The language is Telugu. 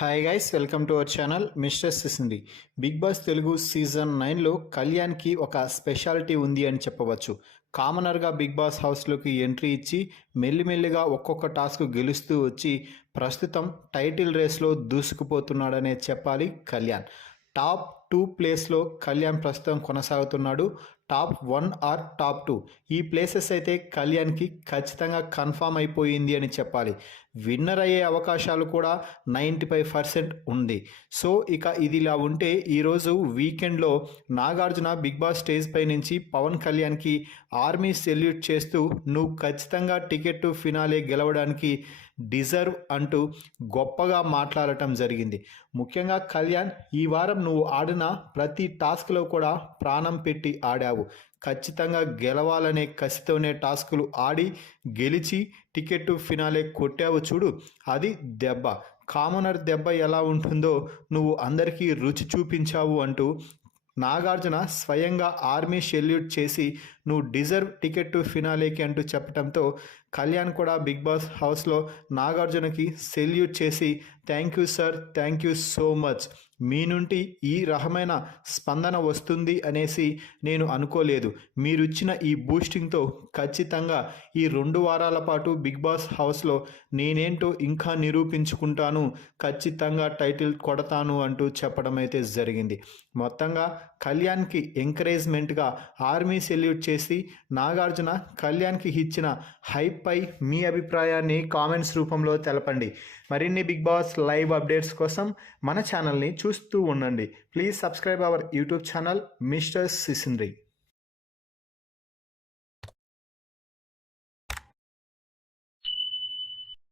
Hi guys, welcome to our channel mister సిసింది. బిగ్ బాస్ తెలుగు సీజన్ 9లో కళ్యాణ్కి ఒక స్పెషాలిటీ ఉంది అని చెప్పవచ్చు. కామనర్గా బిగ్ బాస్ హౌస్లోకి ఎంట్రీ ఇచ్చి మెల్లిమెల్లిగా ఒక్కొక్క టాస్క్ గెలుస్తూ వచ్చి ప్రస్తుతం టైటిల్ రేస్లో దూసుకుపోతున్నాడనే చెప్పాలి. కళ్యాణ్ టాప్ 2 ప్లేస్లో కళ్యాణ్ ప్రస్తుతం కొనసాగుతున్నాడు. టాప్ 1 ఆర్ టాప్ 2 ఈ ప్లేసెస్ అయితే కళ్యాణ్కి ఖచ్చితంగా కన్ఫామ్ అయిపోయింది అని చెప్పాలి. విన్నర్ అయ్యే అవకాశాలు కూడా 95% ఉంది. సో ఇక ఇది ఇలా ఉంటే ఈరోజు వీకెండ్లో నాగార్జున బిగ్ బాస్ స్టేజ్ పై నుంచి పవన్ కళ్యాణ్కి ఆర్మీ సెల్యూట్ చేస్తూ నువ్వు ఖచ్చితంగా టికెట్ టు ఫినాలే గెలవడానికి డిజర్వ్ అంటూ గొప్పగా మాట్లాడటం జరిగింది. ముఖ్యంగా కళ్యాణ్, ఈ వారం నువ్వు ఆడిన ప్రతి టాస్క్లో కూడా ప్రాణం పెట్టి ఆడావు. ఖచ్చితంగా గెలవాలనే కసితోనే టాస్కులు ఆడి గెలిచి టికెట్ టు ఫినాలే కొట్టావు చూడు, అది దెబ్బ. కామనర్ దెబ్బ ఎలా ఉంటుందో నువ్వు అందరికీ రుచి చూపించావు అంటూ నాగార్జున స్వయంగా ఆర్మీ సెల్యూట్ చేసి నువ్వు డిజర్వ్ టికెట్ టు ఫినాలేకి అంటూ చెప్పడంతో కళ్యాణ్ కూడా బిగ్ బాస్ హౌస్లో నాగార్జునకి సెల్యూట్ చేసి thank you sir, thank you so much, మీ నుండి ఈ రకమైన స్పందన వస్తుంది అనేసి నేను అనుకోలేదు. మీరు ఇచ్చిన ఈ బూస్టింగ్తో ఖచ్చితంగా ఈ 2 వారాల పాటు బిగ్ బాస్ హౌస్లో నేనేంటో ఇంకా నిరూపించుకుంటాను, ఖచ్చితంగా టైటిల్ కొడతాను అంటూ చెప్పడం అయితే జరిగింది. మొత్తంగా కళ్యాణ్కి ఎంకరేజ్మెంట్గా ఆర్మీ సెల్యూట్ చేసి నాగార్జున కళ్యాణ్కి ఇచ్చిన హైప్పై మీ అభిప్రాయాన్ని కామెంట్స్ రూపంలో తెలపండి. మరిన్ని బిగ్ బాస్ లైవ్ అప్డేట్స్ కోసం మన ఛానల్ని చూస్తూ ఉండండి. Please subscribe our YouTube channel mister సిసింద్రి.